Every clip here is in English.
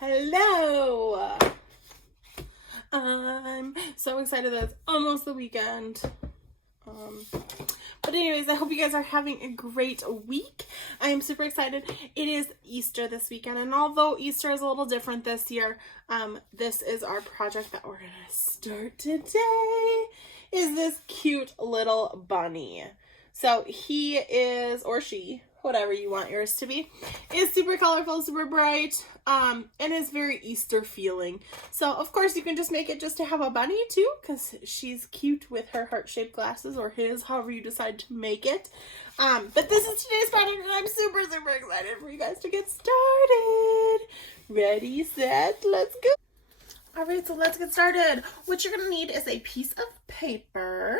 Hello! I'm so excited that it's almost the weekend. But anyways, I hope you guys are having a great week. I am super excited. It is Easter this weekend, and although Easter is a little different this year, this is our project that we're going to start today, is this cute little bunny. So he is, or she, whatever you want yours to be, is super colorful, super bright, and is very Easter feeling. So of course you can just make it just to have a bunny too, because she's cute with her heart-shaped glasses, or his, however you decide to make it. But this is today's project, and I'm super excited for you guys to get started. Ready, set, let's go. Alright, so let's get started. What you're gonna need is a piece of paper.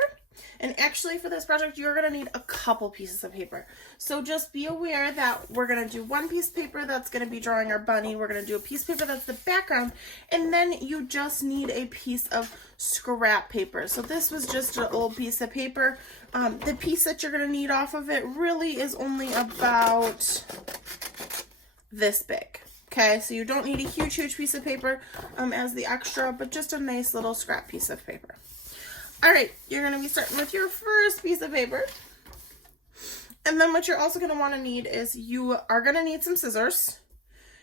And actually for this project, you're going to need a couple pieces of paper. So just be aware that we're going to do one piece of paper that's going to be drawing our bunny. We're going to do a piece of paper that's the background. And then you just need a piece of scrap paper. So this was just an old piece of paper. The piece that you're going to need off of it really is only about this big. Okay, so you don't need a huge piece of paper as the extra, but just a nice little scrap piece of paper. All right, you're going to be starting with your first piece of paper. And then what you're also going to want to need is you are going to need some scissors.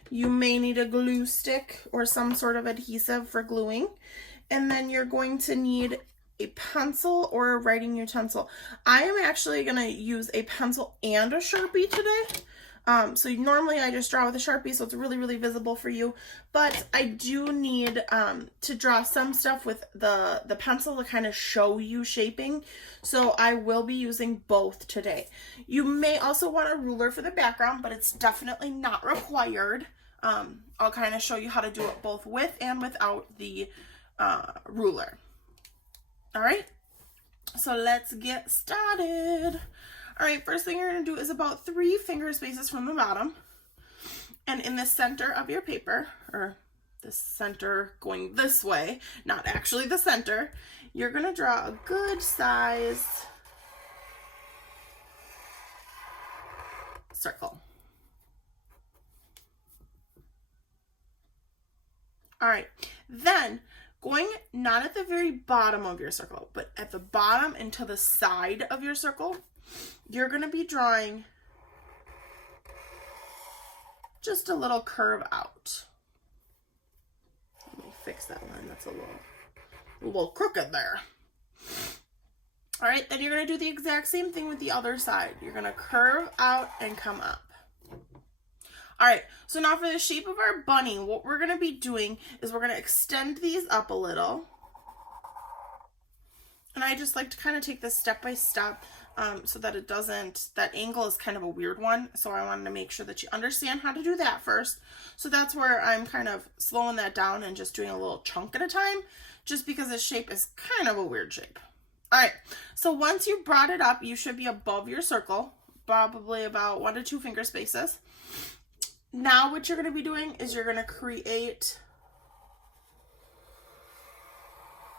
You may need a glue stick or some sort of adhesive for gluing. And then you're going to need a pencil or a writing utensil. I am actually going to use a pencil and a Sharpie today. So normally I just draw with a Sharpie, so it's really visible for you. But I do need to draw some stuff with the pencil to kind of show you shaping. So I will be using both today. You may also want a ruler for the background, but it's definitely not required. I'll kind of show you how to do it both with and without the ruler. All right, so let's get started. All right, first thing you're going to do is about 3 finger spaces from the bottom. And in the center of your paper, or the center going this way, not actually the center, you're going to draw a good size circle. All right, then going not at the very bottom of your circle, but at the bottom and to the side of your circle, you're going to be drawing just a little curve out. Let me fix that line. That's a little crooked there. All right, then you're going to do the exact same thing with the other side. You're going to curve out and come up. All right, so now for the shape of our bunny, what we're going to be doing is we're going to extend these up a little. And I just like to kind of take this step by step. So that it doesn't, that angle is kind of a weird one. So I wanted to make sure that you understand how to do that first. So that's where I'm kind of slowing that down and just doing a little chunk at a time, just because this shape is kind of a weird shape. All right, so once you brought it up, you should be above your circle, probably about 1 to 2 finger spaces. Now what you're going to be doing is you're going to create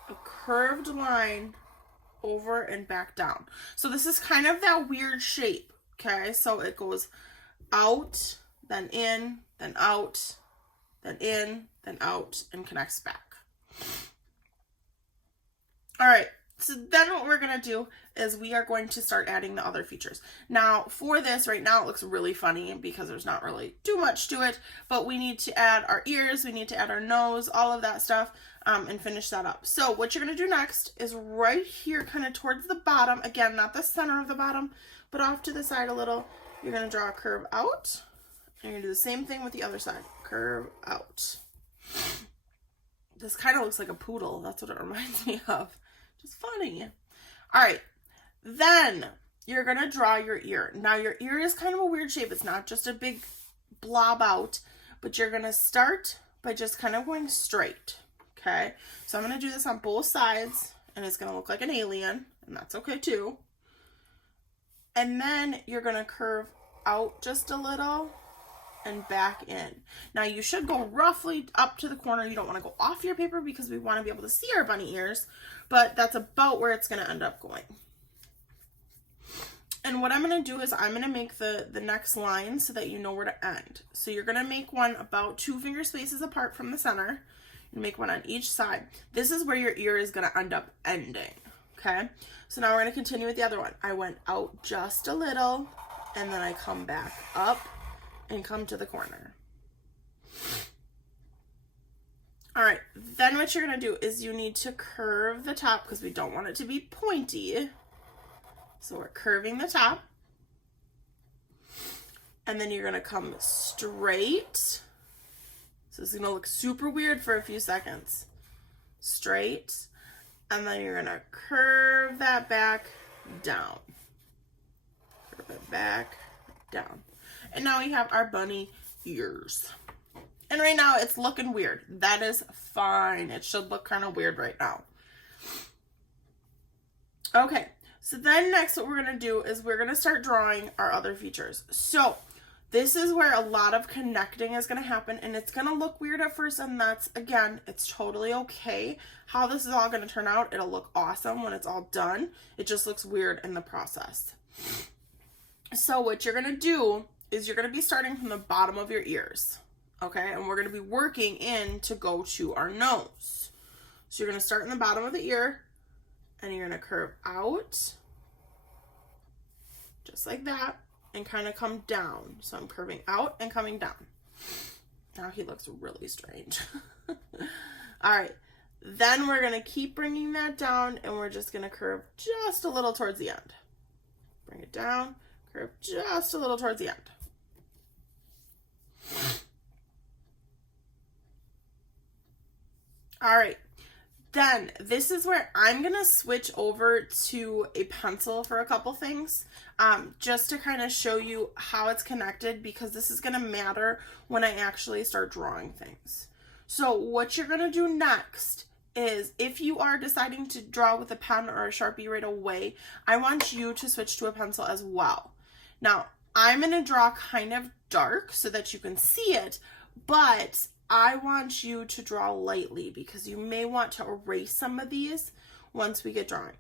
a curved line over and back down. So this is kind of that weird shape, okay? So it goes out, then in, then out, then in, then out, and connects back. All right, so then what we're gonna do is we are going to start adding the other features. Now for this, right now it looks really funny because there's not really too much to it, but we need to add our ears, we need to add our nose, all of that stuff. And finish that up. So what you're going to do next is right here, kind of towards the bottom, again, not the center of the bottom, but off to the side a little, you're going to draw a curve out. And you're going to do the same thing with the other side, curve out. This kind of looks like a poodle. That's what it reminds me of. Just funny. All right, then you're going to draw your ear. Now your ear is kind of a weird shape. It's not just a big blob out, but you're going to start by just kind of going straight. Okay, so I'm going to do this on both sides, and it's going to look like an alien, and that's okay too. And then you're going to curve out just a little and back in. Now you should go roughly up to the corner. You don't want to go off your paper because we want to be able to see our bunny ears, but that's about where it's going to end up going. And what I'm going to do is I'm going to make the next line so that you know where to end. So you're going to make one about 2 finger spaces apart from the center. You make one on each side. This is where your ear is going to end up ending. Okay? So now we're going to continue with the other one. I went out just a little, and then I come back up and come to the corner. All right, then what you're going to do is you need to curve the top because we don't want it to be pointy. So we're curving the top. And then you're going to come straight. So it's going to look super weird for a few seconds. Straight. And then you're going to curve that back down. Curve it back down. And now we have our bunny ears. And right now it's looking weird. That is fine. It should look kind of weird right now. Okay. So then next what we're going to do is we're going to start drawing our other features. So this is where a lot of connecting is going to happen, and it's going to look weird at first, and that's, again, it's totally okay. How this is all going to turn out, it'll look awesome when it's all done. It just looks weird in the process. So what you're going to do is you're going to be starting from the bottom of your ears, okay? And we're going to be working in to go to our nose. So you're going to start in the bottom of the ear, and you're going to curve out, just like that, and kind of come down. So I'm curving out and coming down. Now he looks really strange. All right, then we're going to keep bringing that down, and we're just going to curve just a little towards the end. Bring it down, curve just a little towards the end. All right. Then this is where I'm going to switch over to a pencil for a couple things, just to kind of show you how it's connected, because this is going to matter when I actually start drawing things. So what you're going to do next is, if you are deciding to draw with a pen or a Sharpie right away, I want you to switch to a pencil as well. Now, I'm going to draw kind of dark so that you can see it, but I want you to draw lightly because you may want to erase some of these once we get drawing.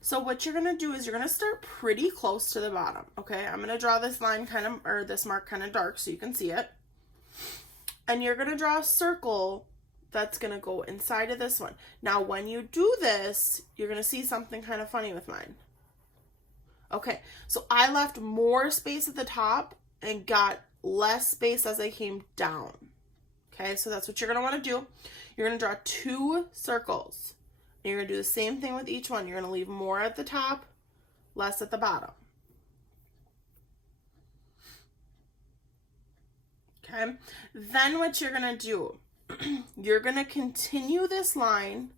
So what you're going to do is you're going to start pretty close to the bottom, okay? I'm going to draw this line kind of, or this mark kind of dark so you can see it. And you're going to draw a circle that's going to go inside of this one. Now, when you do this, you're going to see something kind of funny with mine. Okay, so I left more space at the top and got less space as I came down. Okay, so that's what you're going to want to do. You're going to draw 2 circles. And you're going to do the same thing with each one. You're going to leave more at the top, less at the bottom. Okay, then what you're going to do, you're going to continue this line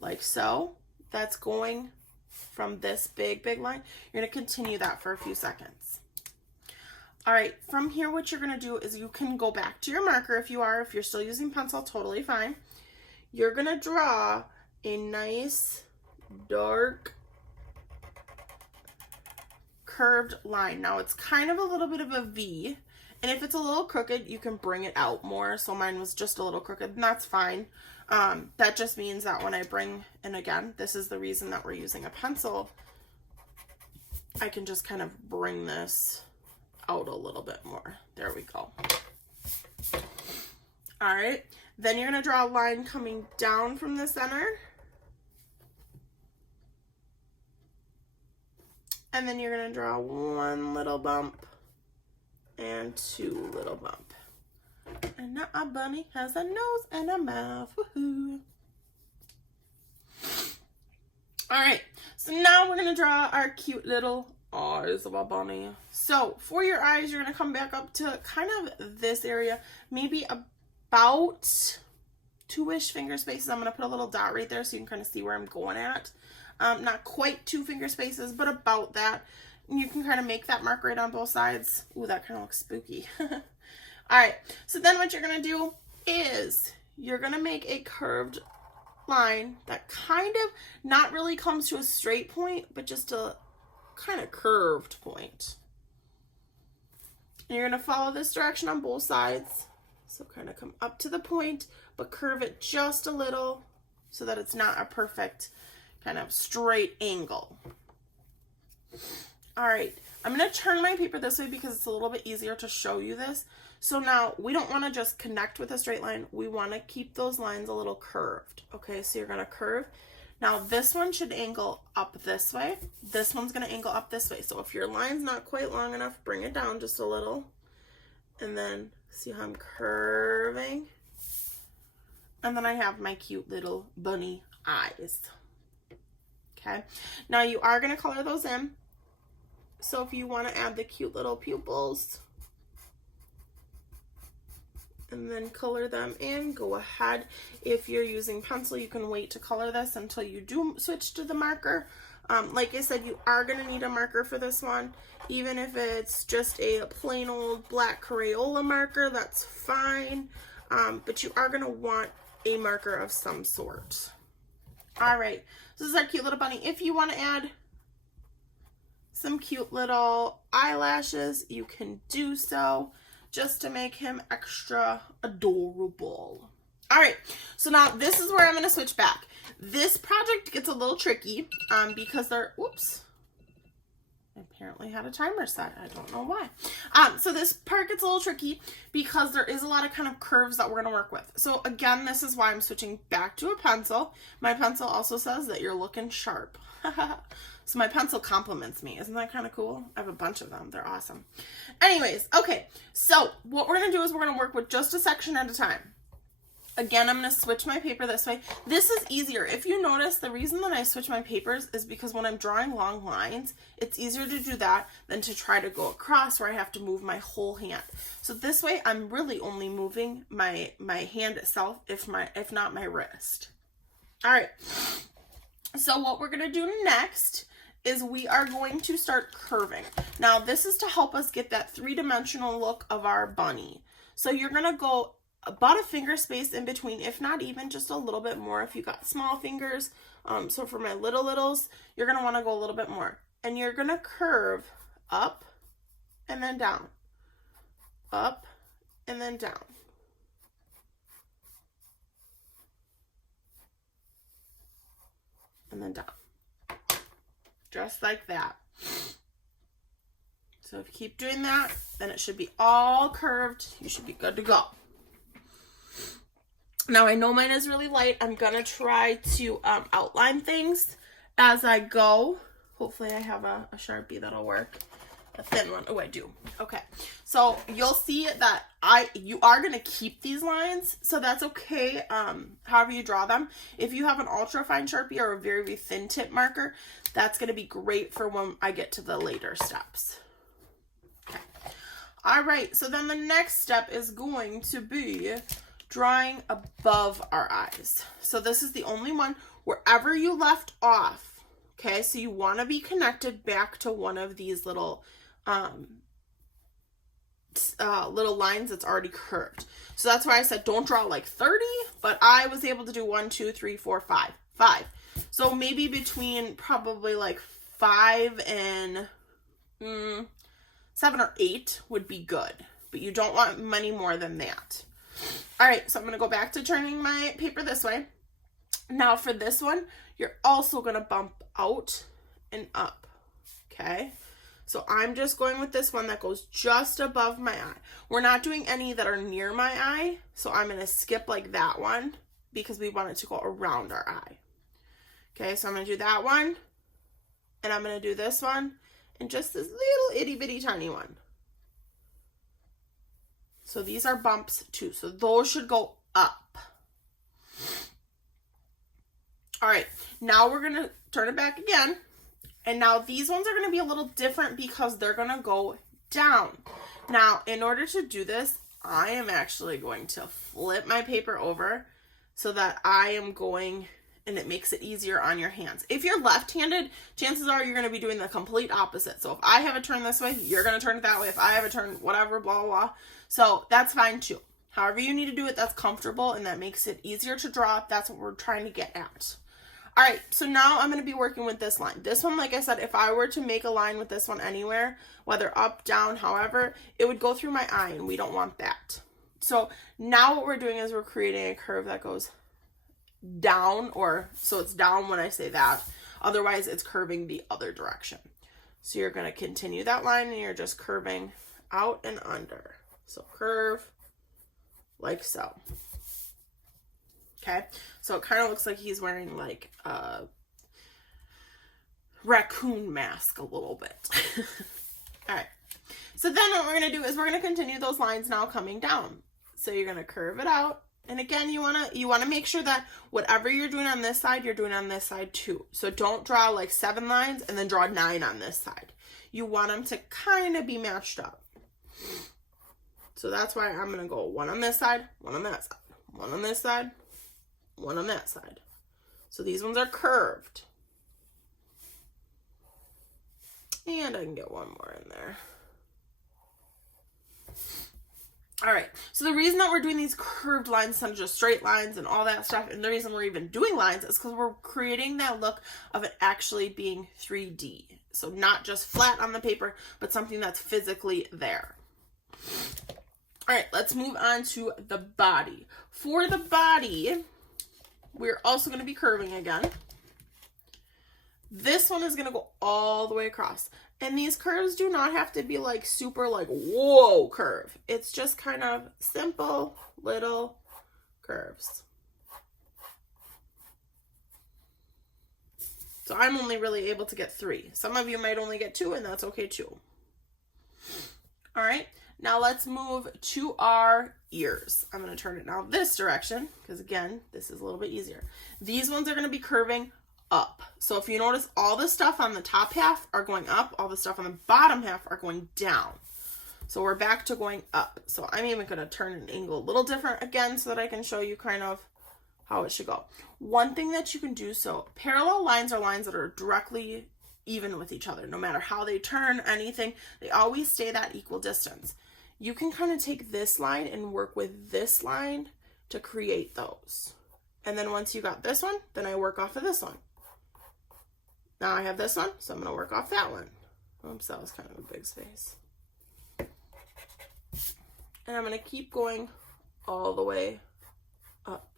like so. That's going from this big line. You're going to continue that for a few seconds. All right, from here, what you're going to do is you can go back to your marker if you're still using pencil, totally fine. You're going to draw a nice, dark, curved line. Now, it's kind of a little bit of a V, and if it's a little crooked, you can bring it out more. So mine was just a little crooked, and that's fine. That just means that when I bring, and again, this is the reason that we're using a pencil, I can just kind of bring this out a little bit more. There we go. All right, then you're going to draw a line coming down from the center, and then you're going to draw 1 little bump and 2 little bump. And now our bunny has a nose and a mouth. Woohoo! All right, so now we're going to draw our cute little eyes of a bunny. So for your eyes, you're going to come back up to kind of this area, maybe about 2-ish finger spaces. I'm going to put a little dot right there so you can kind of see where I'm going at. Not quite 2 finger spaces, but about that. And you can kind of make that mark right on both sides. Ooh, that kind of looks spooky. All right, so then what you're going to do is you're going to make a curved line that kind of not really comes to a straight point, but just a kind of curved point. And you're going to follow this direction on both sides. So kind of come up to the point, but curve it just a little so that it's not a perfect kind of straight angle. All right, I'm going to turn my paper this way because it's a little bit easier to show you this. So now we don't want to just connect with a straight line. We want to keep those lines a little curved. Okay, so you're going to curve. Now this one should angle up this way. This one's going to angle up this way. So if your line's not quite long enough, bring it down just a little. And then see how I'm curving? And then I have my cute little bunny eyes. Okay, now you are going to color those in. So if you want to add the cute little pupils and then color them in, go ahead. If you're using pencil, you can wait to color this until you do switch to the marker. Like I said, you are going to need a marker for this one. Even if it's just a plain old black Crayola marker, that's fine. But you are going to want a marker of some sort. All right, this is our cute little bunny. If you want to add some cute little eyelashes, you can do so, just to make him extra adorable. All right, so now this is where I'm going to switch back. This project gets a little tricky because they're, whoops, I apparently had a timer set. I don't know why. So this part gets a little tricky because there is a lot of kind of curves that we're going to work with. So again, this is why I'm switching back to a pencil. My pencil also says that you're looking sharp. So my pencil compliments me. Isn't that kind of cool? I have a bunch of them. They're awesome. Anyways, okay. So what we're going to do is we're going to work with just a section at a time. Again, I'm going to switch my paper this way. This is easier. If you notice, the reason that I switch my papers is because when I'm drawing long lines, it's easier to do that than to try to go across where I have to move my whole hand. So this way, I'm really only moving my hand itself, if not my wrist. All right. So what we're going to do next is we are going to start curving. Now, this is to help us get that three-dimensional look of our bunny. So you're going to go about a finger space in between, if not even just a little bit more if you got small fingers. So for my littles, you're going to want to go a little bit more. And you're going to curve up and then down. Up and then down. And then down. Just like that. So if you keep doing that, then it should be all curved. You should be good to go. Now I know mine is really light. I'm gonna try to outline things as I go. Hopefully I have a Sharpie that'll work. A thin one. Oh, I do. Okay. So you'll see that you are going to keep these lines. So that's okay. However you draw them. If you have an ultra fine Sharpie or a very, very thin tip marker, that's going to be great for when I get to the later steps. Okay. All right. So then the next step is going to be drawing above our eyes. So this is the only one wherever you left off. Okay. So you want to be connected back to one of these little lines that's already curved. So that's why I said don't draw like 30, but I was able to do 1, 2, 3, 4, 5. So maybe between probably like 5 and 7 or 8 would be good, but you don't want many more than that. All right, so I'm going to go back to turning my paper this way. Now for this one, you're also going to bump out and up, okay? So I'm just going with this one that goes just above my eye. We're not doing any that are near my eye, so I'm going to skip like that one because we want it to go around our eye. Okay, so I'm going to do that one, and I'm going to do this one, and just this little itty bitty tiny one. So these are bumps too, so those should go up. All right, now we're going to turn it back again. And now these ones are going to be a little different because they're going to go down. Now, in order to do this, I am actually going to flip my paper over so that I am going, and it makes it easier on your hands. If you're left-handed, chances are you're going to be doing the complete opposite. So if I have a turn this way, you're going to turn it that way. If I have a turn, whatever, blah, blah, blah. So that's fine too. However you need to do it, that's comfortable and that makes it easier to draw. That's what we're trying to get at. All right, so now I'm going to be working with this line. This one, like I said, if I were to make a line with this one anywhere, whether up, down, however, it would go through my eye, and we don't want that. So now what we're doing is we're creating a curve that goes down, or so it's down when I say that. Otherwise, it's curving the other direction. So you're going to continue that line and you're just curving out and under. So curve like so. Okay, so it kind of looks like he's wearing like a raccoon mask a little bit. All right, so then what we're going to do is we're going to continue those lines now coming down. So you're going to curve it out. And again, you want to make sure that whatever you're doing on this side, you're doing on this side too. So don't draw like 7 lines and then draw 9 on this side. You want them to kind of be matched up. So that's why I'm going to go 1 on this side, 1 on that side, 1 on this side, 1 on that side. So these ones are curved. And I can get 1 more in there. All right, so the reason that we're doing these curved lines instead of just straight lines and all that stuff, and the reason we're even doing lines is because we're creating that look of it actually being 3D. So not just flat on the paper, but something that's physically there. All right, let's move on to the body. For the body, we're also going to be curving again. This one is going to go all the way across. And these curves do not have to be like super like, whoa, curve. It's just kind of simple little curves. So I'm only really able to get 3. Some of you might only get 2, and that's okay too. All right, now let's move to our ears. I'm going to turn it now this direction because, again, this is a little bit easier. These ones are going to be curving up. So if you notice, all the stuff on the top half are going up, all the stuff on the bottom half are going down. So we're back to going up. So I'm even going to turn an angle a little different again so that I can show you kind of how it should go. One thing that you can do, so parallel lines are lines that are directly even with each other. No matter how they turn, anything, they always stay that equal distance. You can kind of take this line and work with this line to create those. And then once you got this one, then I work off of this one. Now I have this one, so I'm going to work off that one. Oops, that was kind of a big space. And I'm going to keep going all the way up.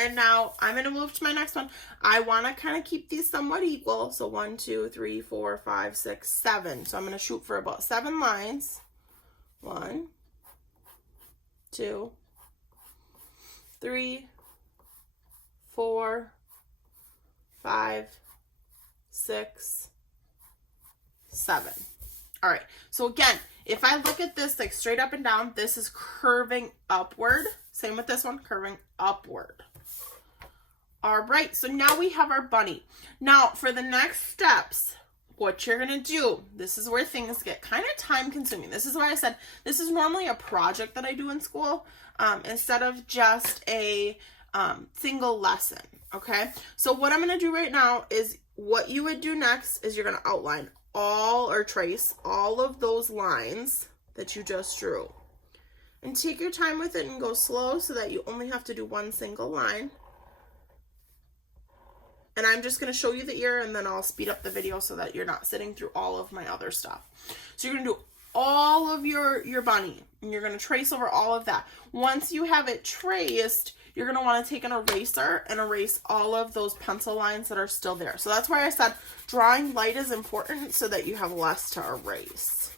And now I'm going to move to my next one. I want to kind of keep these somewhat equal. So 1, 2, 3, 4, 5, 6, 7. So I'm going to shoot for about 7 lines. 1, 2, 3, 4, 5, 6, 7. All right, so again, if I look at this like straight up and down, this is curving upward. Same with this one, curving upward. All right, so now we have our bunny. Now for the next steps, what you're gonna do, this is where things get kind of time consuming. This is why I said this is normally a project that I do in school instead of just a single lesson. Okay, so what I'm going to do right now is what you would do next is you're going to outline all or trace all of those lines that you just drew, and take your time with it and go slow so that you only have to do one single line. And I'm just going to show you the ear, and then I'll speed up the video so that you're not sitting through all of my other stuff. So you're going to do all of your bunny, and you're going to trace over all of that. Once you have it traced, you're going to want to take an eraser and erase all of those pencil lines that are still there. So that's why I said drawing light is important so that you have less to erase.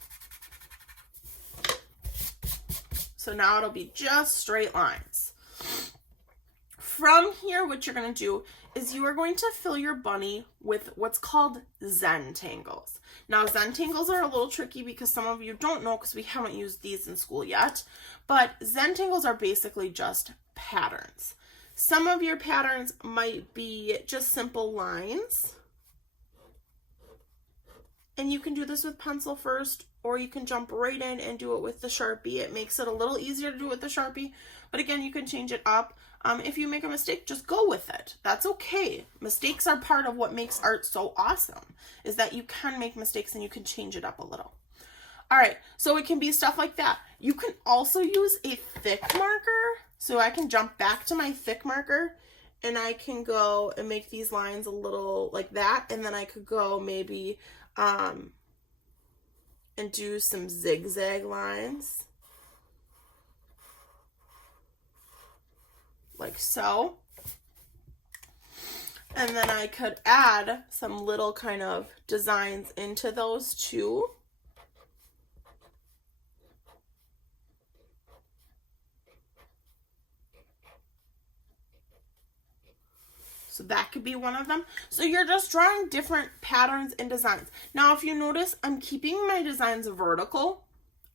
So now it'll be just straight lines. From here, what you're going to do is you are going to fill your bunny with what's called Zentangles. Now, Zentangles are a little tricky because some of you don't know because we haven't used these in school yet, but Zentangles are basically just patterns. Some of your patterns might be just simple lines, and you can do this with pencil first, or you can jump right in and do it with the Sharpie. It makes it a little easier to do with the Sharpie, but again, you can change it up. If you make a mistake, just go with it. That's okay. Mistakes are part of what makes art so awesome, is that you can make mistakes and you can change it up a little. All right, so it can be stuff like that. You can also use a thick marker. So I can jump back to my thick marker and I can go and make these lines a little like that. And then I could go maybe and do some zigzag lines. Like so. And then I could add some little kind of designs into those too. So that could be one of them. So you're just drawing different patterns and designs. Now, if you notice, I'm keeping my designs vertical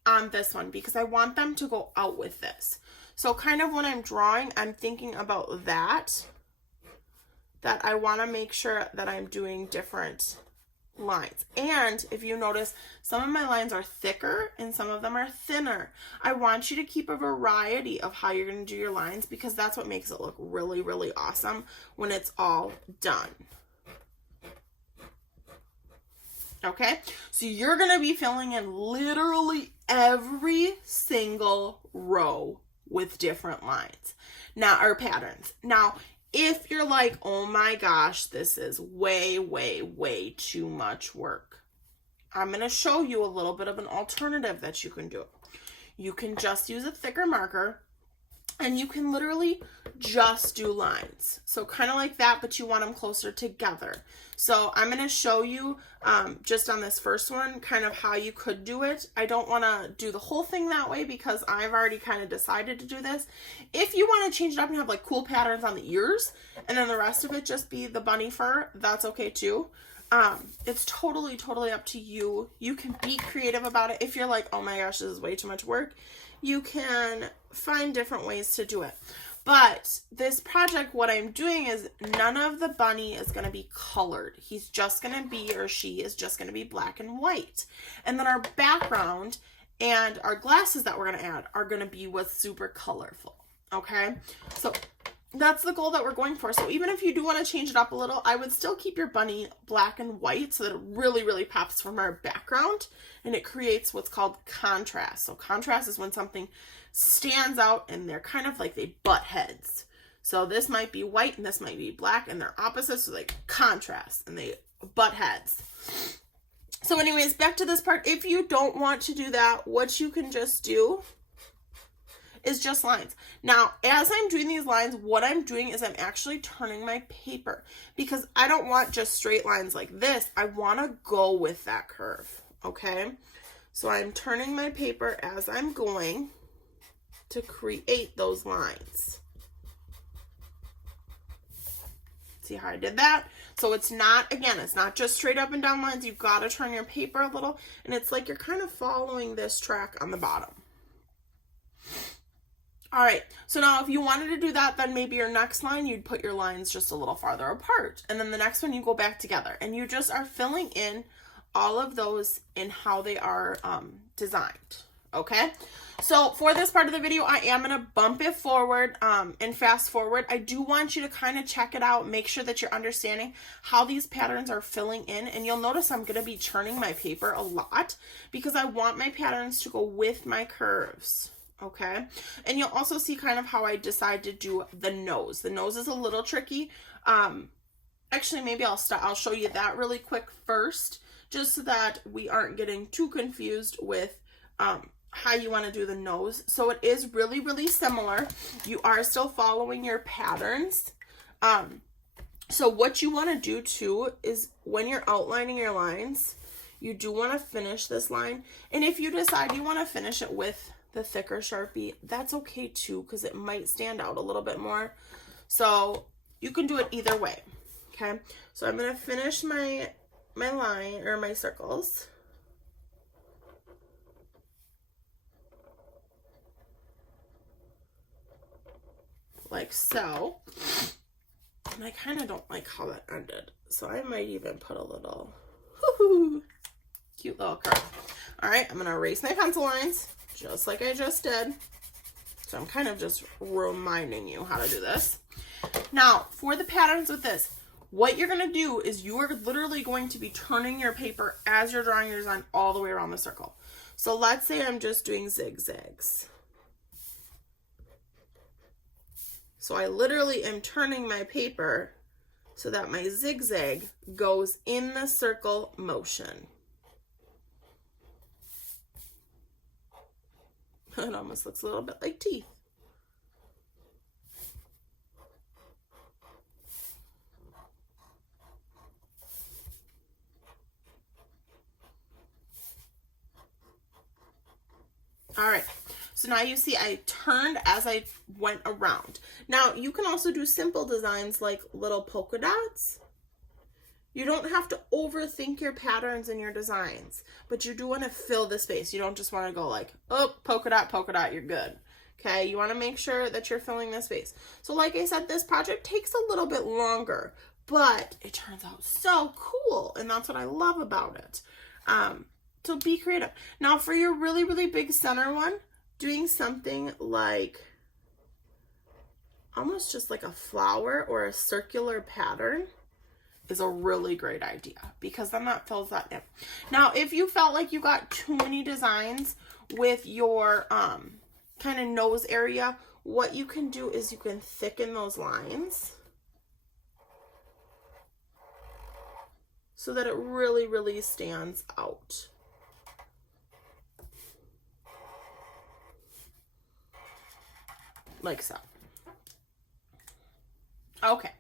on this one because I want them to go out with this. So kind of when I'm drawing, I'm thinking about that I want to make sure that I'm doing different lines. And if you notice, some of my lines are thicker and some of them are thinner. I want you to keep a variety of how you're going to do your lines because that's what makes it look really, really awesome when it's all done. Okay, so you're going to be filling in literally every single row with different lines now, or patterns. Now, if you're like, oh my gosh, this is way, way, way too much work, I'm going to show you a little bit of an alternative that you can do. You can just use a thicker marker and you can literally just do lines. So kind of like that, but you want them closer together. So I'm going to show you just on this first one kind of how you could do it. I don't want to do the whole thing that way because I've already kind of decided to do this. If you want to change it up and have like cool patterns on the ears and then the rest of it just be the bunny fur, that's okay too. It's totally, totally up to you. You can be creative about it. If you're like, oh my gosh, this is way too much work, you can find different ways to do it. But this project, what I'm doing is none of the bunny is going to be colored. He's just going to be, or she is just going to be black and white. And then our background and our glasses that we're going to add are going to be what's super colorful. Okay. So that's the goal that we're going for. So even if you do want to change it up a little, I would still keep your bunny black and white so that it really, really pops from our background and it creates what's called contrast. So contrast is when something stands out and they're kind of like they butt heads. So this might be white and this might be black and they're opposites, so they contrast and they butt heads. So anyways, back to this part. If you don't want to do that, what you can just do is just lines. Now, as I'm doing these lines, what I'm doing is I'm actually turning my paper because I don't want just straight lines like this. I want to go with that curve, okay? So I'm turning my paper as I'm going to create those lines. See how I did that? So it's not, again, it's not just straight up and down lines. You've got to turn your paper a little, and it's like you're kind of following this track on the bottom. All right, so now if you wanted to do that, then maybe your next line, you'd put your lines just a little farther apart. And then the next one, you go back together. And you just are filling in all of those in how they are designed, okay? So for this part of the video, I am going to bump it forward and fast forward. I do want you to kind of check it out, make sure that you're understanding how these patterns are filling in. And you'll notice I'm going to be turning my paper a lot because I want my patterns to go with my curves. Okay, and you'll also see kind of how I decide to do the nose. The nose is a little tricky. Actually, maybe I'll show you that really quick first, just so that we aren't getting too confused with how you want to do the nose. So it is really, really similar. You are still following your patterns. So what you want to do too is when you're outlining your lines, you do want to finish this line. And if you decide you want to finish it with the thicker Sharpie, that's okay too, because it might stand out a little bit more. So you can do it either way. Okay, so I'm gonna finish my line or my circles. Like so. And I kind of don't like how that ended, so I might even put a little cute little curve. All right, I'm gonna erase my pencil lines just like I just did. So I'm kind of just reminding you how to do this. Now, for the patterns with this, what you're going to do is you are literally going to be turning your paper as you're drawing your design all the way around the circle. So let's say I'm just doing zigzags. So I literally am turning my paper so that my zigzag goes in the circle motion. It almost looks a little bit like teeth. All right, so now you see I turned as I went around. Now you can also do simple designs like little polka dots. You don't have to overthink your patterns and your designs, but you do want to fill the space. You don't just want to go like, oh, polka dot, you're good. Okay, you want to make sure that you're filling the space. So like I said, this project takes a little bit longer, but it turns out so cool, and that's what I love about it. So be creative. Now for your really, really big center one, doing something like almost just like a flower or a circular pattern is a really great idea, because then that fills that in. Now, if you felt like you got too many designs with your kind of nose area, what you can do is you can thicken those lines so that it really, really stands out. Like so. Okay.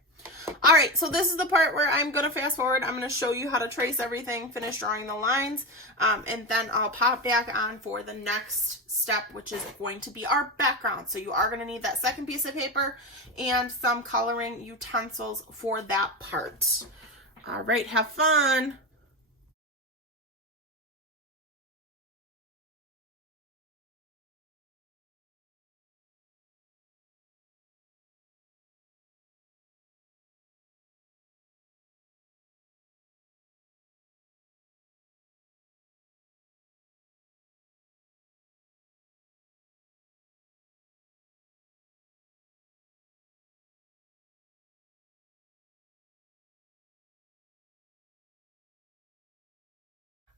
All right, so this is the part where I'm going to fast forward. I'm going to show you how to trace everything, finish drawing the lines, and then I'll pop back on for the next step, which is going to be our background. So you are going to need that second piece of paper and some coloring utensils for that part. All right, have fun.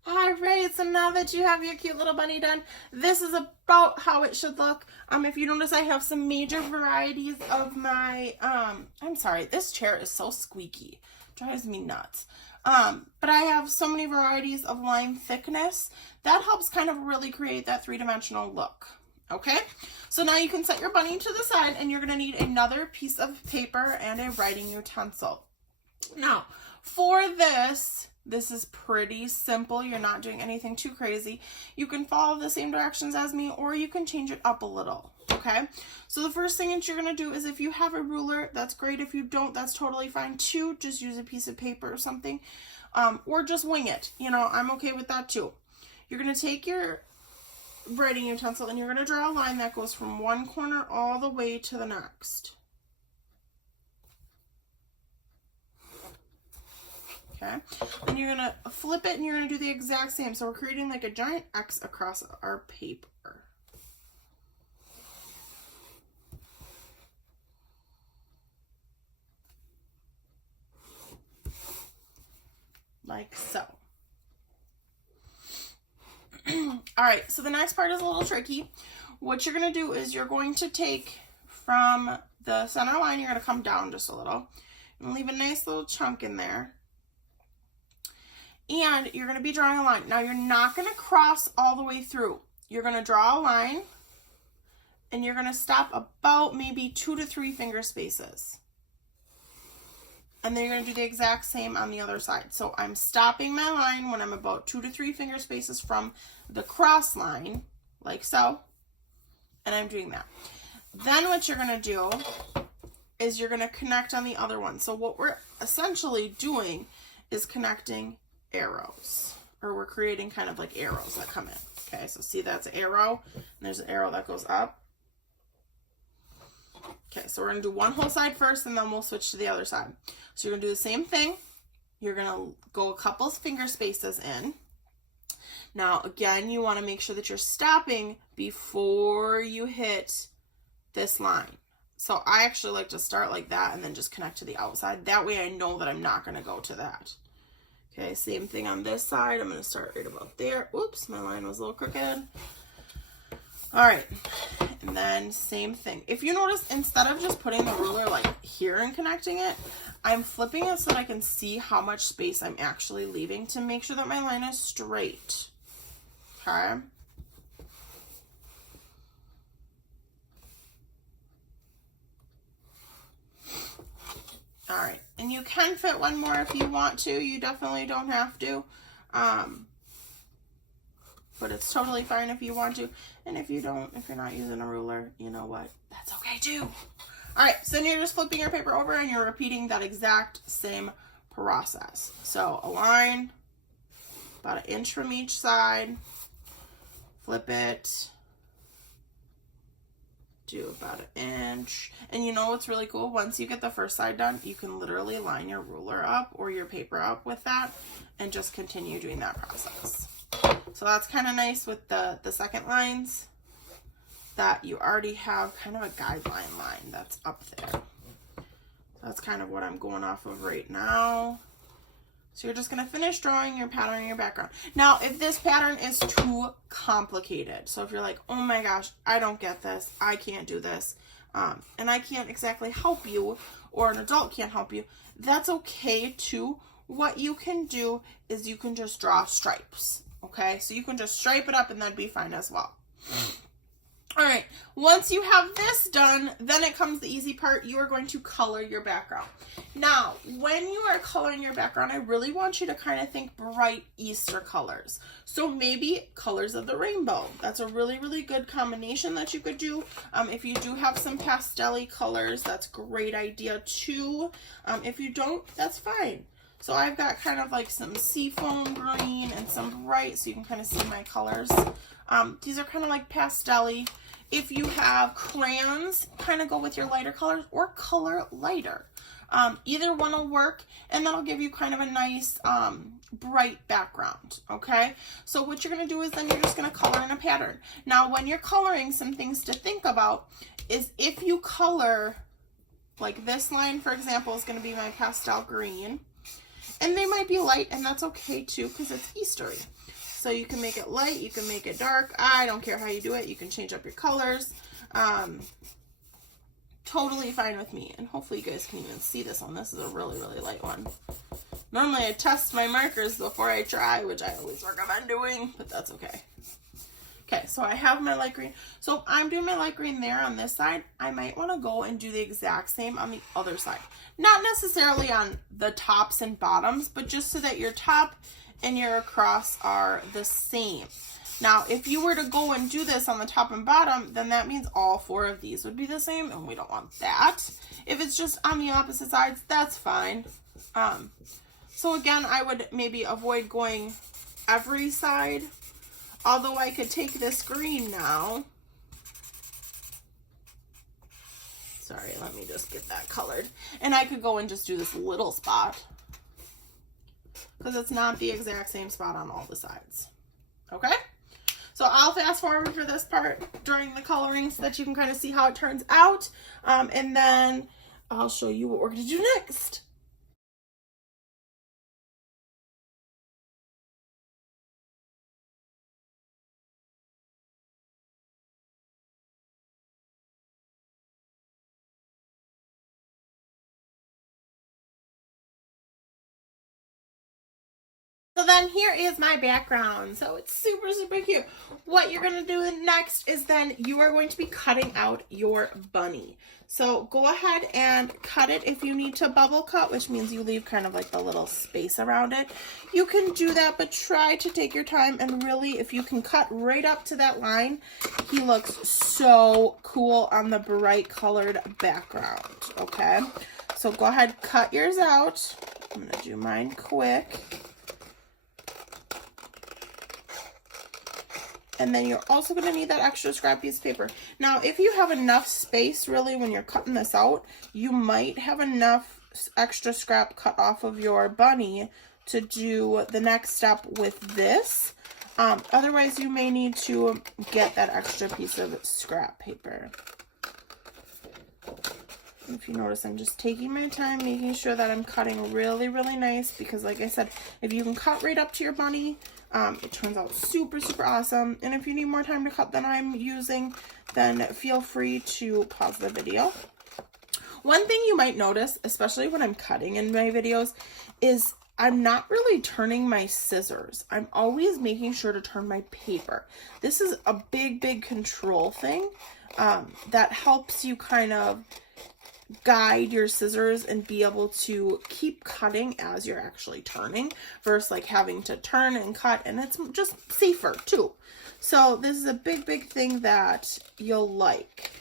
All right, so now that you have your cute little bunny done, this is about how it should look. If you notice, I have some major varieties of my, I'm sorry, this chair is so squeaky. It drives me nuts. But I have so many varieties of line thickness. That helps kind of really create that three-dimensional look. Okay, so now you can set your bunny to the side, and you're going to need another piece of paper and a writing utensil. Now, for this is pretty simple. You're not doing anything too crazy. You can follow the same directions as me, or you can change it up a little, okay? So the first thing that you're going to do is, if you have a ruler, that's great. If you don't, that's totally fine too. Just use a piece of paper or something, or just wing it. You know, I'm okay with that too. You're going to take your writing utensil, and you're going to draw a line that goes from one corner all the way to the next. Okay, then you're going to flip it, and you're going to do the exact same. So we're creating like a giant X across our paper. Like so. All right, so the next part is a little tricky. What you're going to do is you're going to take from the center line, you're going to come down just a little and leave a nice little chunk in there. And you're going to be drawing a line. Now, you're not going to cross all the way through. You're going to draw a line, and you're going to stop about maybe 2 to 3 finger spaces. And then you're going to do the exact same on the other side. So I'm stopping my line when I'm about 2 to 3 finger spaces from the cross line, like so. And I'm doing that. Then what you're going to do is you're going to connect on the other one. So what we're essentially doing is connecting arrows, or we're creating kind of like arrows that come in. Okay, so see, that's an arrow, and there's an arrow that goes up. Okay, so we're going to do one whole side first, and then we'll switch to the other side. So you're going to do the same thing. You're going to go a couple finger spaces in. Now, again, you want to make sure that you're stopping before you hit this line. So I actually like to start like that and then just connect to the outside. That way I know that I'm not going to go to that. Okay, same thing on this side. I'm going to start right about there. Oops, my line was a little crooked. All right, and then same thing. If you notice, instead of just putting the ruler like here and connecting it, I'm flipping it so that I can see how much space I'm actually leaving to make sure that my line is straight. Okay. All right, and you can fit one more if you want to. You definitely don't have to. but it's totally fine if you want to. And if you don't, if you're not using a ruler, you know what? That's okay too. All right, so then you're just flipping your paper over and you're repeating that exact same process. So a line, about 1 inch from each side, flip it, do about 1 inch. And you know what's really cool? Once you get the first side done, you can literally line your ruler up or your paper up with that and just continue doing that process. So that's kind of nice with the second lines, that you already have kind of a guideline line that's up there. That's kind of what I'm going off of right now. So you're just going to finish drawing your pattern in your background. Now, if this pattern is too complicated, so if you're like, oh my gosh, I don't get this, I can't do this, and I can't exactly help you, or an adult can't help you, that's okay too. What you can do is you can just draw stripes, okay? So you can just stripe it up and that'd be fine as well. All right, once you have this done, then it comes the easy part. You are going to color your background. Now, when you are coloring your background, I really want you to kind of think bright Easter colors. So maybe colors of the rainbow. That's a really, really good combination that you could do. If you do have some pastel-y colors, that's a great idea too. If you don't, that's fine. So I've got kind of like some seafoam green and some bright, so you can kind of see my colors. These are kind of like pastel-y. If you have crayons, kind of go with your lighter colors or color lighter. Either one will work, and that'll give you kind of a nice bright background, okay? So what you're going to do is then you're just going to color in a pattern. Now, when you're coloring, some things to think about is if you color, like this line, for example, is going to be my pastel green, and they might be light, and that's okay too because it's Eastery. So you can make it light, you can make it dark. I don't care how you do it. You can change up your colors. Totally fine with me. And hopefully you guys can even see this one. This is a really, really light one. Normally I test my markers before I try, which I always recommend doing, but that's okay. Okay, so I have my light green. So if I'm doing my light green there on this side, I might want to go and do the exact same on the other side. Not necessarily on the tops and bottoms, but just so that your top and your across are the same. Now, if you were to go and do this on the top and bottom, then that means all 4 of these would be the same, and we don't want that. If it's just on the opposite sides, that's fine. So again, I would maybe avoid going every side, although I could take this green now. Sorry, let me just get that colored. And I could go and just do this little spot, because it's not the exact same spot on all the sides. Okay? So I'll fast forward for this part during the coloring so that you can kind of see how it turns out. And then I'll show you what we're going to do next. So then here is my background. So it's super, super cute. What you're going to do next is then you are going to be cutting out your bunny. So go ahead and cut it if you need to bubble cut, which means you leave kind of like the little space around it. You can do that, but try to take your time, and really, if you can cut right up to that line, he looks so cool on the bright colored background, okay? So go ahead, cut yours out. I'm going to do mine quick. And then you're also going to need that extra scrap piece of paper. Now, if you have enough space, really, when you're cutting this out, you might have enough extra scrap cut off of your bunny to do the next step with this. Otherwise, you may need to get that extra piece of scrap paper. If you notice, I'm just taking my time, making sure that I'm cutting really, really nice, because like I said, if you can cut right up to your bunny, it turns out super, super awesome. And if you need more time to cut than I'm using, then feel free to pause the video. One thing you might notice, especially when I'm cutting in my videos, is I'm not really turning my scissors. I'm always making sure to turn my paper. This is a big, big control thing that helps you kind of guide your scissors and be able to keep cutting as you're actually turning, versus like having to turn and cut, and it's just safer too. So this is a big thing that you'll like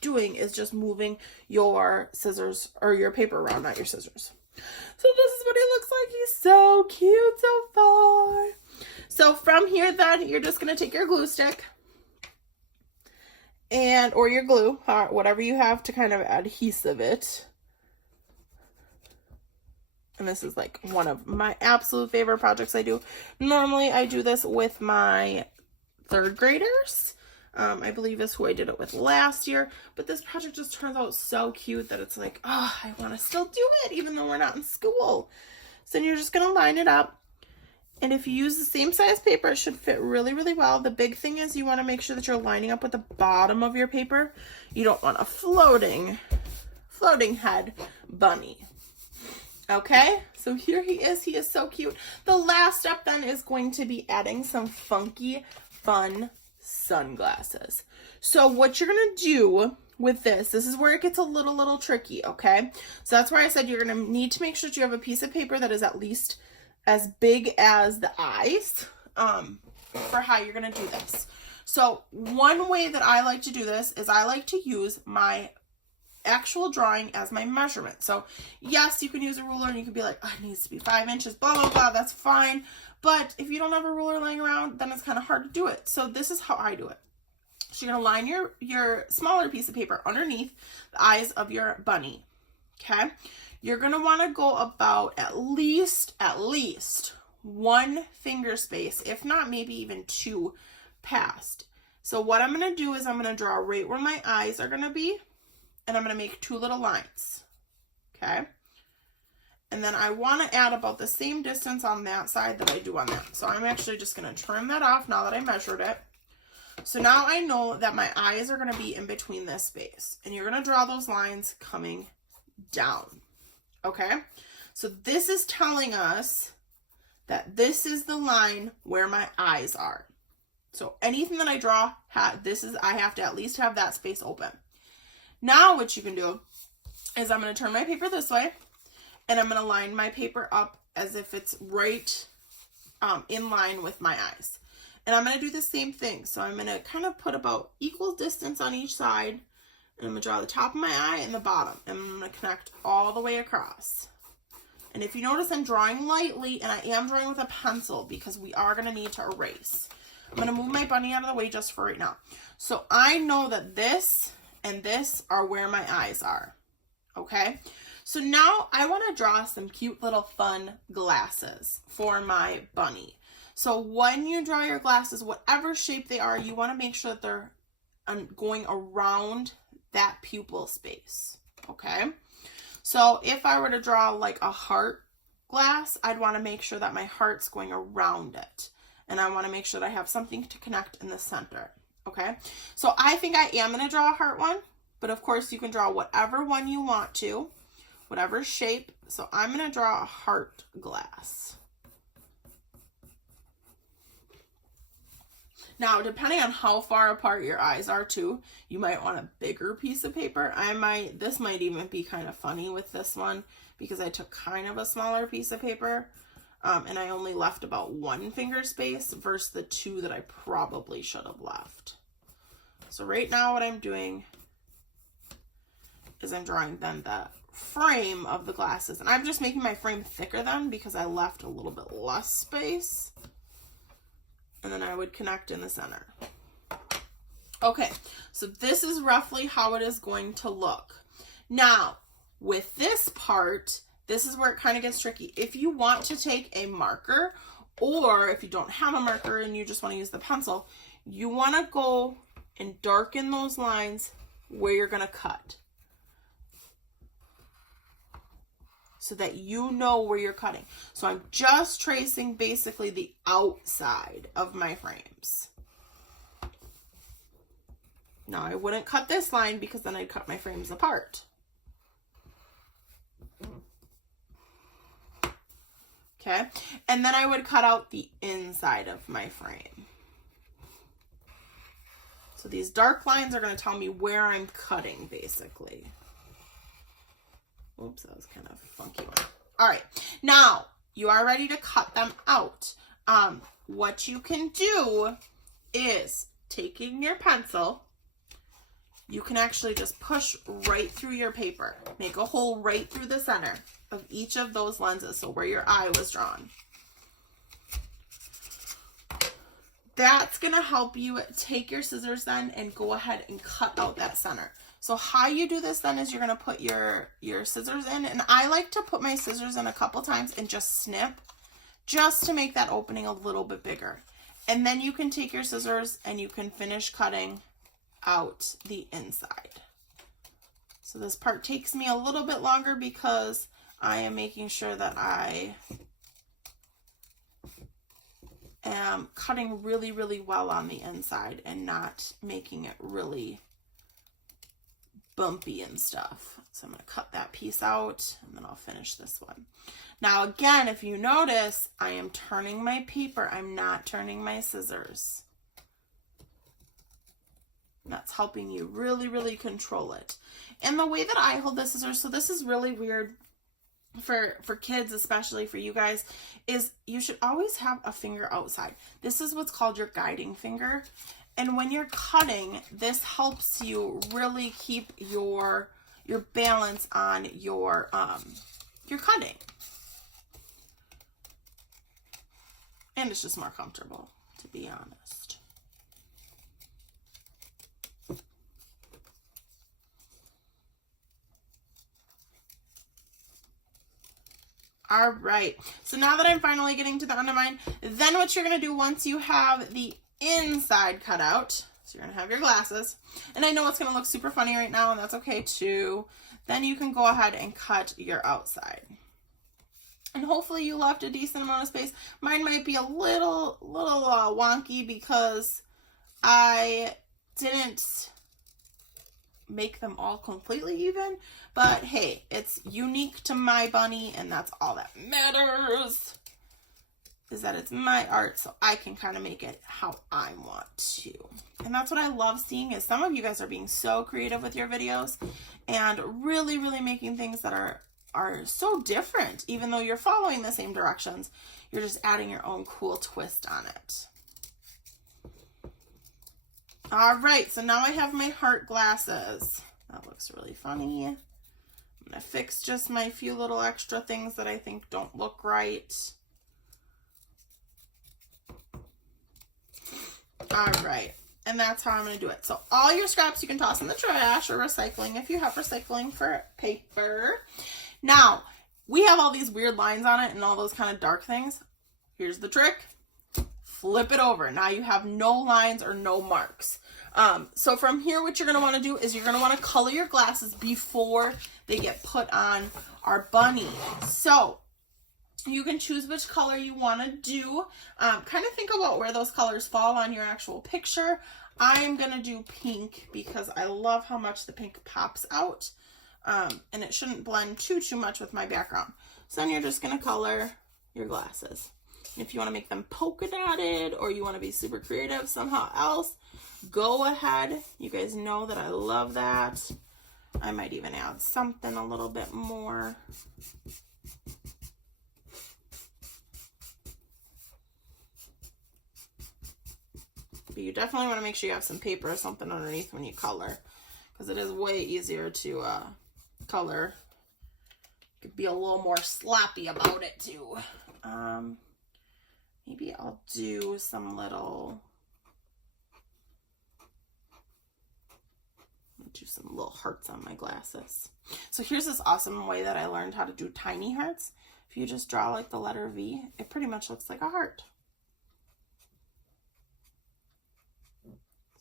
doing, is just moving your scissors or your paper around, not your scissors. So this is what he looks like. He's so cute so far. So from here then, you're just going to take your glue stick and, or your glue, whatever you have to kind of adhesive it. And this is like one of my absolute favorite projects I do. Normally I do this with my 3rd graders. I believe is who I did it with last year. But this project just turns out so cute that it's like, oh, I want to still do it even though we're not in school. So then you're just going to line it up. And if you use the same size paper, it should fit really, really well. The big thing is you want to make sure that you're lining up with the bottom of your paper. You don't want a floating head bunny. Okay, so here he is. He is so cute. The last step then is going to be adding some funky, fun sunglasses. So what you're going to do with this is where it gets a little tricky, okay? So that's why I said you're going to need to make sure that you have a piece of paper that is at least as big as the eyes for how you're going to do this. So one way that I like to do this is I like to use my actual drawing as my measurement. So yes, you can use a ruler and you can be like, oh, it needs to be 5 inches, blah, blah, blah, that's fine. But if you don't have a ruler laying around, then it's kind of hard to do it. So this is how I do it. So you're going to line your smaller piece of paper underneath the eyes of your bunny, okay? You're going to want to go about at least 1 finger space, if not maybe even 2 past. So what I'm going to do is I'm going to draw right where my eyes are going to be, and I'm going to make 2 little lines, okay? And then I want to add about the same distance on that side that I do on that. So I'm actually just going to trim that off now that I measured it. So now I know that my eyes are going to be in between this space. And you're going to draw those lines coming down, okay? So this is telling us that this is the line where my eyes are. So anything that I draw, I have to at least have that space open. Now what you can do is I'm going to turn my paper this way, and I'm going to line my paper up as if it's right in line with my eyes. And I'm going to do the same thing. So I'm going to kind of put about equal distance on each side, and I'm going to draw the top of my eye and the bottom, and I'm going to connect all the way across. And if you notice, I'm drawing lightly, and I am drawing with a pencil because we are going to need to erase. I'm going to move my bunny out of the way just for right now. So I know that this and this are where my eyes are, okay? So now I want to draw some cute little fun glasses for my bunny. So when you draw your glasses, whatever shape they are, you want to make sure that they're going around that pupil space, okay? So if I were to draw like a heart glass, I'd want to make sure that my heart's going around it. And I want to make sure that I have something to connect in the center, okay? So I think I am going to draw a heart one, but of course you can draw whatever one you want to, whatever shape. So I'm going to draw a heart glass. Now, depending on how far apart your eyes are too, you might want a bigger piece of paper. This might even be kind of funny with this one because I took kind of a smaller piece of paper and I only left about 1 finger space versus the 2 that I probably should have left. So right now what I'm doing is I'm drawing then the frame of the glasses. And I'm just making my frame thicker then because I left a little bit less space. And then I would connect in the center. Okay, so this is roughly how it is going to look. Now, with this part, this is where it kind of gets tricky. If you want to take a marker, or if you don't have a marker and you just want to use the pencil, you want to go and darken those lines where you're going to cut, so that you know where you're cutting. So I'm just tracing basically the outside of my frames. Now I wouldn't cut this line because then I'd cut my frames apart. Okay, and then I would cut out the inside of my frame. So these dark lines are going to tell me where I'm cutting basically. Oops, that was kind of a funky one. All right, now you are ready to cut them out. What you can do is taking your pencil. You can actually just push right through your paper. Make a hole right through the center of each of those lenses, so where your eye was drawn. That's going to help you take your scissors then and go ahead and cut out that center. So how you do this then is you're going to put your scissors in, and I like to put my scissors in a couple times and just snip, just to make that opening a little bit bigger. And then you can take your scissors and you can finish cutting out the inside. So this part takes me a little bit longer because I am making sure that I am cutting really, really well on the inside and not making it really bumpy and stuff. So I'm going to cut that piece out and then I'll finish this one. Now again, if you notice, I am turning my paper. I'm not turning my scissors. That's helping you really, really control it. And the way that I hold the scissors, so this is really weird for kids, especially for you guys, is you should always have a finger outside. This is what's called your guiding finger. And when you're cutting, this helps you really keep your balance on your cutting. And it's just more comfortable, to be honest. All right, so now that I'm finally getting to the end of mine, then what you're gonna do once you have the inside cut out, so you're gonna have your glasses, and I know it's gonna look super funny right now, and that's okay too, then you can go ahead and cut your outside. And hopefully you left a decent amount of space. Mine might be a little wonky because I didn't make them all completely even, but hey, it's unique to my bunny, and that's all that matters, is that it's my art, so I can kind of make it how I want to. And that's what I love seeing, is some of you guys are being so creative with your videos and really, really making things that are so different. Even though you're following the same directions, you're just adding your own cool twist on it. All right, so now I have my heart glasses. That looks really funny. I'm gonna fix just my few little extra things that I think don't look right. All right, and that's how I'm gonna do it. So all your scraps you can toss in the trash or recycling if you have recycling for paper. Now, we have all these weird lines on it and all those kind of dark things. Here's the trick. Flip it over. Now you have no lines or no marks. So from here, what you're going to want to do is you're going to want to color your glasses before they get put on our bunny. So you can choose which color you want to do. Kind of think about where those colors fall on your actual picture. I am going to do pink because I love how much the pink pops out. And it shouldn't blend too much with my background. So then you're just going to color your glasses. If you want to make them polka dotted or you want to be super creative somehow else, go ahead. You guys know that I love that. I might even add something a little bit more. But you definitely want to make sure you have some paper or something underneath when you color, because it is way easier to color. You could be a little more sloppy about it too. Maybe I'll do some little hearts on my glasses. So here's this awesome way that I learned how to do tiny hearts. If you just draw like the letter V, it pretty much looks like a heart. So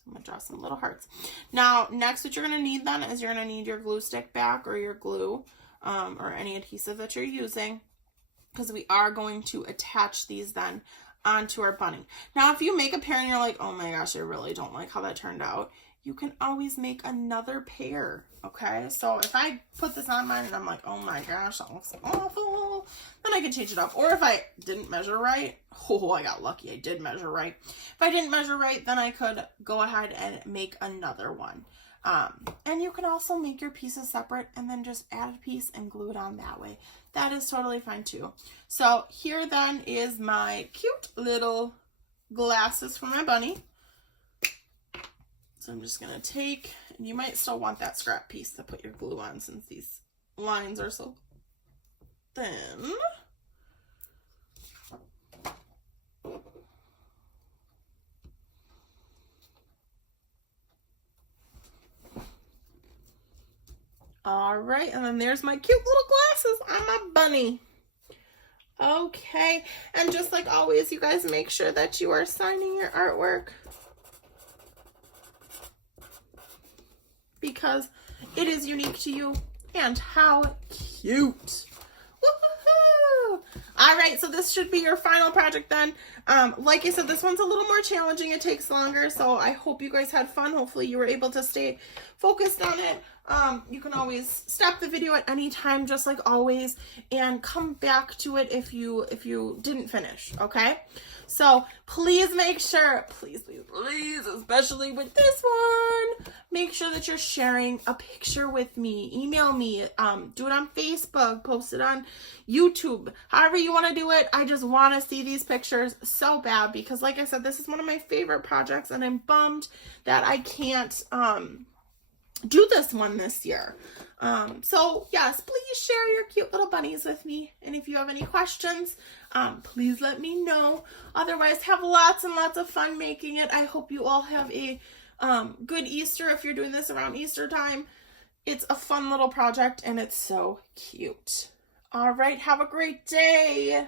I'm gonna draw some little hearts. Now, next what you're gonna need then is you're gonna need your glue stick back or your glue or any adhesive that you're using, because we are going to attach these then onto our bunny. Now, if you make a pair and you're like, oh my gosh, I really don't like how that turned out, you can always make another pair, okay? So if I put this on mine and I'm like, oh my gosh, that looks awful, then I can change it up. Or if I didn't measure right, oh, I got lucky, I did measure right. If I didn't measure right, then I could go ahead and make another one. And you can also make your pieces separate and then just add a piece and glue it on that way. That is totally fine too. So here then is my cute little glasses for my bunny. So I'm just going to take, and you might still want that scrap piece to put your glue on since these lines are so thin. All right, and then there's my cute little glasses on my bunny. Okay, and just like always, you guys make sure that you are signing your artwork because it is unique to you. And how cute. Woohoo! All right, so this should be your final project then. Like I said, this one's a little more challenging. It takes longer, so I hope you guys had fun. Hopefully you were able to stay focused on it. You can always stop the video at any time, just like always, and come back to it if you didn't finish, okay? So please make sure, please, especially with this one, make sure that you're sharing a picture with me. Email me, do it on Facebook, post it on YouTube, however you want to do it. I just want to see these pictures so bad because, like I said, this is one of my favorite projects, and I'm bummed that I can't do this one this year. So yes, please share your cute little bunnies with me. And if you have any questions, please let me know. Otherwise, have lots and lots of fun making it. I hope you all have a good Easter if you're doing this around Easter time. It's a fun little project and it's so cute. All right, have a great day.